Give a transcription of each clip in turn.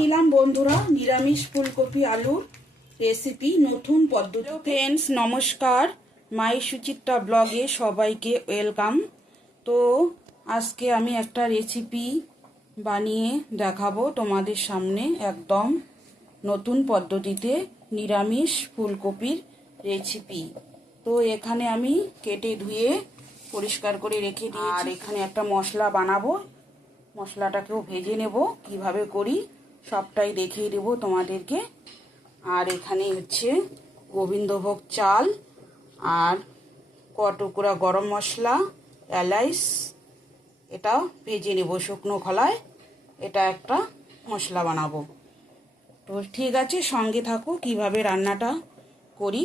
নিলাম বন্ধুরা, নিরামিষ ফুলকপি আলুর রেসিপি নতুন পদ্ধতি ফ্রেন্ডস নমস্কার। মাই সুচিত্রা ব্লগে সবাইকে ওয়েলকাম তো, আজকে আমি একটা রেসিপি বানিয়ে দেখাবো তোমাদের সামনে একদম নতুন পদ্ধতিতে নিরামিষ ফুলকপির রেসিপি তো, এখানে আমি কেটে ধুয়ে পরিষ্কার করে রেখে দিই আর এখানে একটা মশলা বানাবো। মশলাটাকেও ভেজে নেব। কীভাবে করি? সবটাই দেখিয়ে দেব তোমাদেরকে। আর এখানে হচ্ছে গোবিন্দভোগ চাল আর কটুকুরা গরম মশলা, এলাইচ এটাও ভেজে নেব শুকনো খলায়। এটা একটা মশলা বানাবো। তো ঠিক আছে, সঙ্গে থাকো, কীভাবে রান্নাটা করি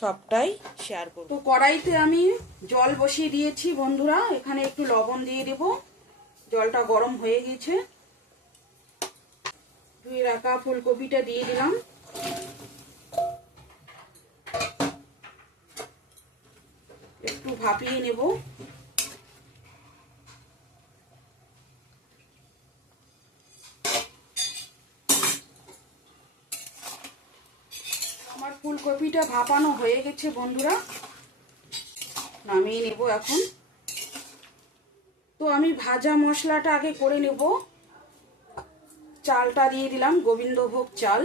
সবটাই শেয়ার করব। তো কড়াইতে আমি জল বসিয়ে দিয়েছি বন্ধুরা। এখানে একটু লবণ দিয়ে দেবো। জলটা গরম হয়ে গেছে। ধুয়ে রাখা ফুলকপিটা দিয়ে দিলাম। একটু ভাপিয়ে নেব। আমার ফুলকপিটা ভাপানো হয়ে গেছে বন্ধুরা। নামিয়ে নেব এখন। তো আমি ভাজা মশলাটা আগে করে নেব। চালটা দিয়ে দিলাম, গোবিন্দভোগ চাল।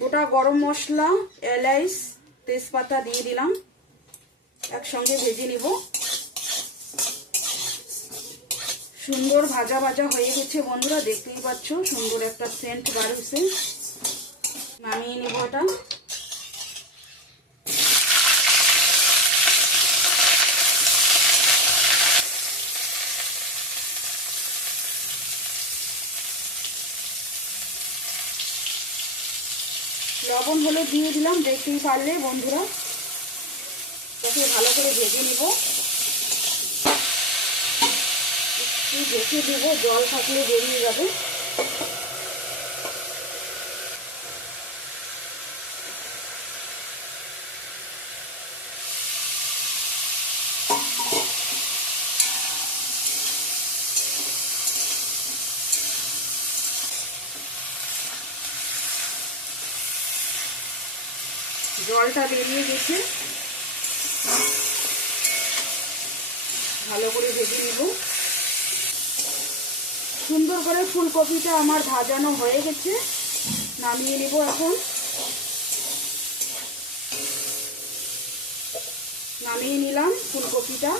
গোটা গরম মশলা, এলাইচ, তেজপাতা দিয়ে দিলাম। একসঙ্গে ভেজে নেব। সুন্দর ভাজা ভাজা হয়ে গেছে বন্ধুরা, দেখতেই পাচ্ছ সুন্দর একটা সেন্ট বার হয়েছে নামিয়ে নেব এটা। লবণ হলে দিয়ে দিলাম, দেখতেই পারলে বন্ধুরা। তাকে ভালো করে ভেজে নিব। একটু ভেজে দেবো জল থাকলে বেরিয়ে যাবে। জলটা বেরিয়ে গেছে। ভালো করে ভেজে নেব। সুন্দর করে ফুলকপিটা আমার ভাজানো হয়ে গেছে। নামিয়ে নেব এখন। নামিয়ে নিলাম ফুলকপিটা।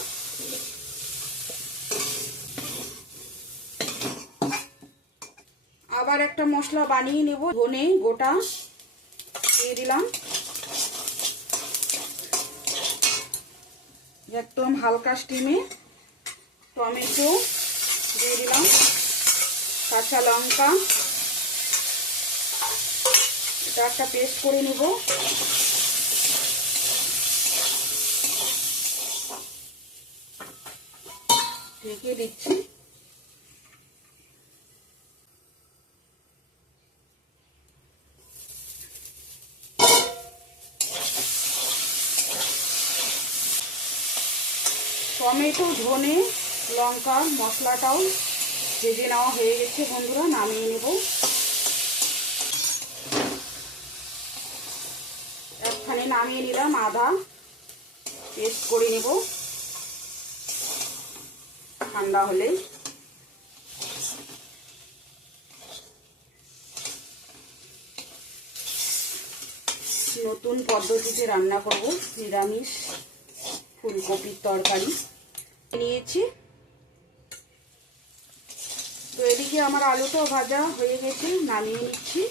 আবার একটা মশলা বানিয়ে নেব। ধনে গোটা দিয়ে দিলাম। একদম হালকা স্টিমে টমেটো দিয়ে দিলাম, কাঁচা লঙ্কা। এটা একটা পেস্ট করে নেব। ঢেকে দিচ্ছি। টমেটো, ধনে, লঙ্কা, মশলাটাও ভেজে নেওয়া হয়ে গেছে বন্ধুরা, নামিয়ে নেব। একখানে নামিয়ে নিলাম, আদা পেস্ট করে নেব। ঠান্ডা হলে। নতুন পদ্ধতিতে রান্না করব, নিরামিষ ফুলকপির তরকারি। নিয়েছি। তো এদিকে আমার আলুটাও ভাজা হয়ে গেছে, নামিয়ে নিচ্ছি।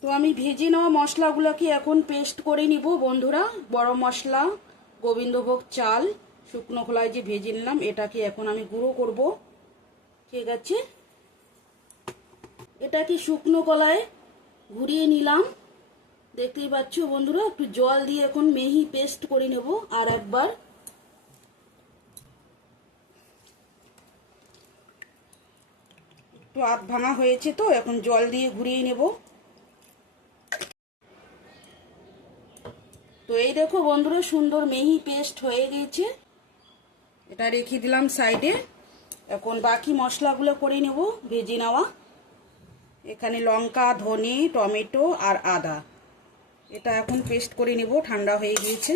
তো আমি ভেজে নেওয়া মশলাগুলোকে এখন পেস্ট করে নিব বন্ধুরা বড় মশলা, গোবিন্দভোগ চাল। শুকনো খোলায় যে ভেজে নিলাম, এটাকে এখন আমি গুঁড়ো করব। ঠিক আছে? এটাকে শুকনো কলায় ঘুরিয়ে নিলাম। দেখতেই পাচ্ছ বন্ধুরা, একটু জল দিয়ে এখন মেহি পেস্ট করে নেব আর একবার। একটু আধ ভাঙা হয়েছে তো, এখন জল দিয়ে ঘুরিয়ে নেব। তো এই দেখো বন্ধুরা, সুন্দর মেহি পেস্ট হয়ে গিয়েছে এটা রেখে দিলাম সাইডে। এখন বাকি মশলাগুলো করে নেব, ভেজে নেওয়া। এখানে লঙ্কা, ধনে, টমেটো আর আদা। এটা এখন পেস্ট করে নেব, ঠান্ডা হয়ে গিয়েছে।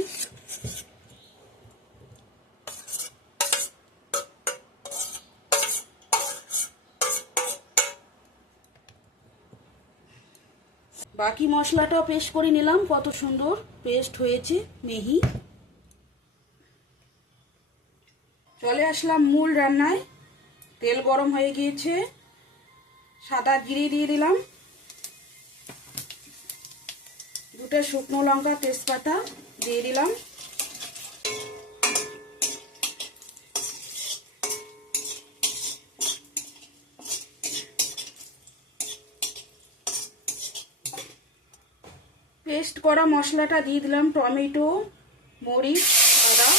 বাকি মশলাটাও পেস্ট করে নিলাম, কত সুন্দর পেস্ট হয়েছে, মেহি। চলে আসলাম মূল রান্নায়। তেল গরম হয়ে গিয়েছে। সাদা জিরে দিয়ে দিলাম। দুটো শুকনো লঙ্কা তেজপাতা দিয়ে দিলাম। পেস্ট করা মশলাটা দিয়ে দিলাম টমেটো, মরিচ আদা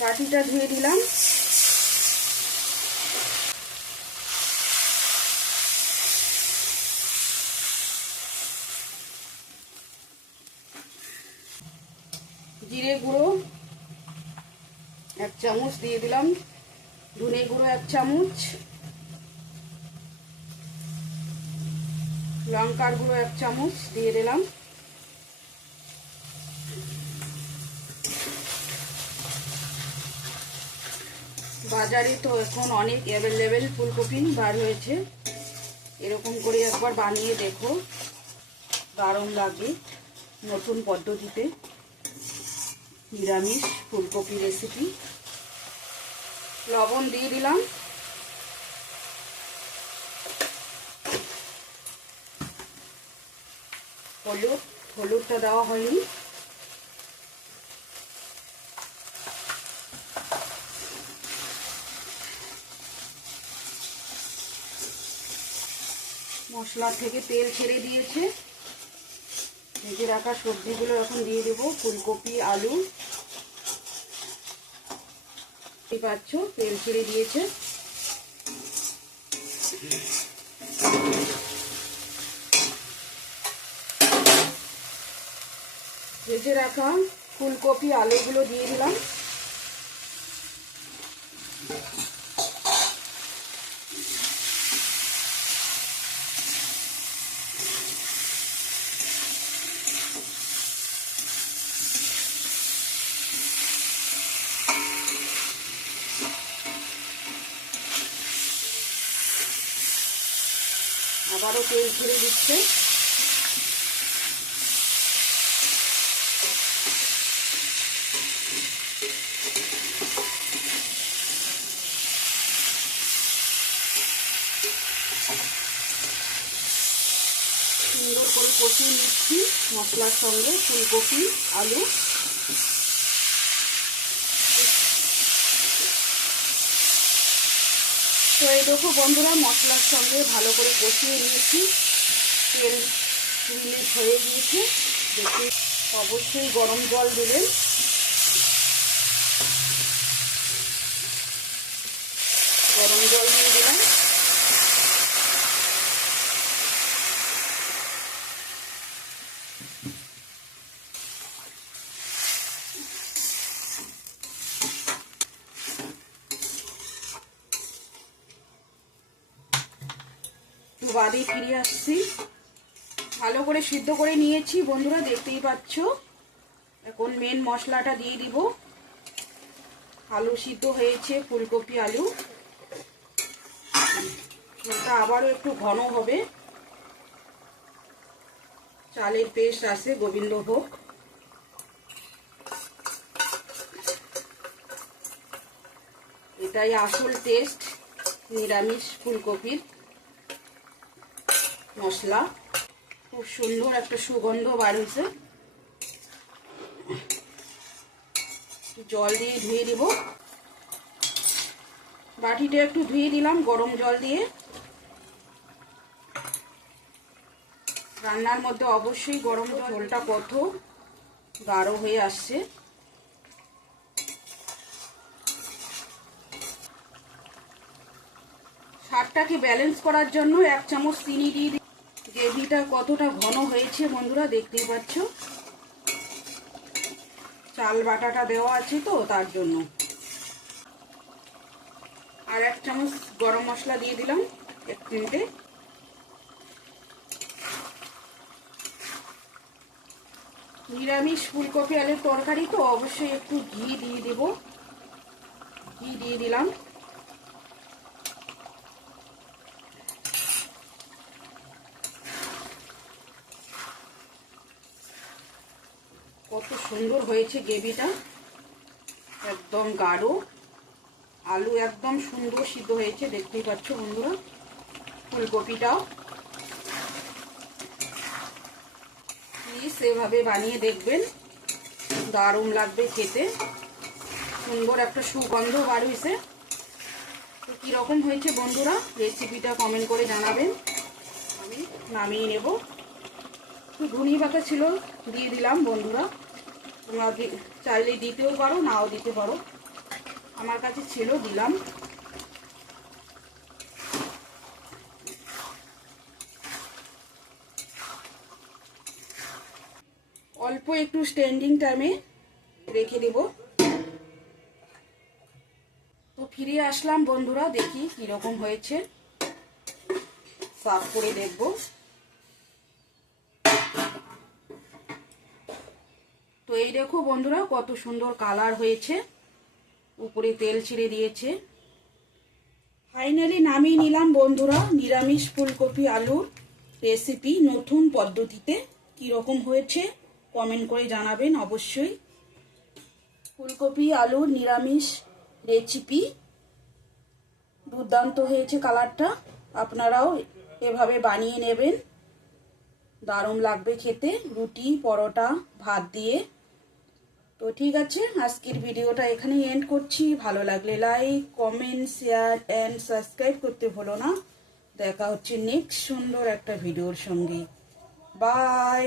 বাটিটা ধুয়ে দিলাম। জিরে গুঁড়ো এক চামচ দিয়ে দিলাম। ধনে গুঁড়ো এক চামচ। লঙ্কার গুঁড়ো এক চামচ দিয়ে দিলাম। বাজারে তো এখন অনেক অ্যাভেলেবেল ফুলকপি বার হয়েছে। এরকম করে একবার বানিয়ে দেখো। দারুণ লাগে নতুন পদ্ধতিতে। নিরামিষ ফুলকপি রেসিপি লবণ দিয়ে দিলাম। হলুদ, হলুদটা দেওয়া হয়নি। মশলা থেকে তেল ছেড়ে দিয়েছে। ভেজে রাখা সবজিগুলো এখন দিয়ে দেবো, ফুলকপি, আলু। পাচ্ছ, তেল ছেড়ে দিয়েছে। ভেজে রাখা ফুলকপি আলুগুলো দিয়ে দিলাম। আবারও তেল ছেড়ে দিচ্ছে সুন্দর করে কষিয়ে নিচ্ছি, মশলার সঙ্গে ফুলকপি, আলু। তো এই দেখো বন্ধুরা, মশলার সঙ্গে ভালো করে কষিয়ে নিয়েছি। তেল রিলিজ হয়ে গিয়েছে। দেখি অবশ্যই গরম জল দেবেন গরম জল দিয়ে দিলাম একটু বাদে ফিরে আসছি। ভালো করে সিদ্ধ করে নিয়েছি। বন্ধুরা, দেখতেই পাচ্ছ? এখন মেন মশলাটা দিয়ে দিব। আলু সিদ্ধ হয়েছে, ফুলকপি আলু। আবারও একটু ঘন হবে। চালের পেস্ট আছে গোবিন্দভোগ এটাই আসল টেস্ট নিরামিষ ফুলকপির মশলা। খুব সুন্দর একটা সুগন্ধ বার জল দিয়ে ধুয়ে দিব বাটিটা একটু ধুয়ে দিলাম গরম জল দিয়ে। রান্নার মধ্যে অবশ্যই গরম ঝোলটা কত গাঢ় হয়ে আসছে। স্বাদটাকে ব্যালেন্স করার জন্য এক চামচ চিনি দিয়ে দিই। গ্রেভিটা কতটা ঘন হয়েছে বন্ধুরা দেখতেই পাচ্ছ। চাল বাটাটা দেওয়া আছে তো তার জন্য। আর এক চামচ গরম মশলা দিয়ে দিলাম এক তিনটে নিরামিষ ফুলকপি আলুর তরকারি তো অবশ্যই একটু ঘি দিয়ে দেব। ঘি দিয়ে দিলাম। কত সুন্দর হয়েছে গ্রেভিটা। একদম গাঢ়। আলু একদম সুন্দর সিদ্ধ হয়েছে, দেখতেই পাচ্ছ বন্ধুরা। ফুলকপিটাও। প্লিজ এভাবে বানিয়ে দেখবেন। দারুণ লাগবে খেতে। সুন্দর একটা সুগন্ধ বার হয়েছে তো কীরকম হয়েছে বন্ধুরা? রেসিপিটা কমেন্ট করে জানাবেন। আমি নামিয়ে নেব। তো ধুনি পাতা ছিল, দিয়ে দিলাম বন্ধুরা। তোমরা চাইলে দিতেও পারো, নাও দিতে পারো। আমার কাছে ছিল, দিলাম। অল্প একটু স্ট্যান্ডিং টাইমে রেখে দেব। তো ফিরে আসলাম বন্ধুরা দেখি কীরকম হয়েছে। সাফ করে দেখব। তো এই দেখো বন্ধুরা কত সুন্দর কালার হয়েছে। উপরে তেল ছিঁড়ে দিয়েছে। ফাইনালি নামিয়ে নিলাম বন্ধুরা নিরামিষ ফুলকপি আলুর রেসিপি নতুন পদ্ধতিতে কীরকম হয়েছে। কমেন্ট করে জানাবেন, অবশ্যই। ফুলকপি আলুর নিরামিষ রেসিপি দুর্দান্ত হয়েছে কালারটা। আপনারাও এভাবে বানিয়ে নেবেন। দারুণ লাগবে খেতে। রুটি, পরোটা, ভাত দিয়ে। তো ঠিক আছে, আজকের ভিডিওটা এখানে এন্ড করছি। ভালো লাগলে like comment share and subscribe করতে ভুলো না। দেখা হচ্ছে নেক্সট সুন্দর একটা ভিডিওর সঙ্গে। বাই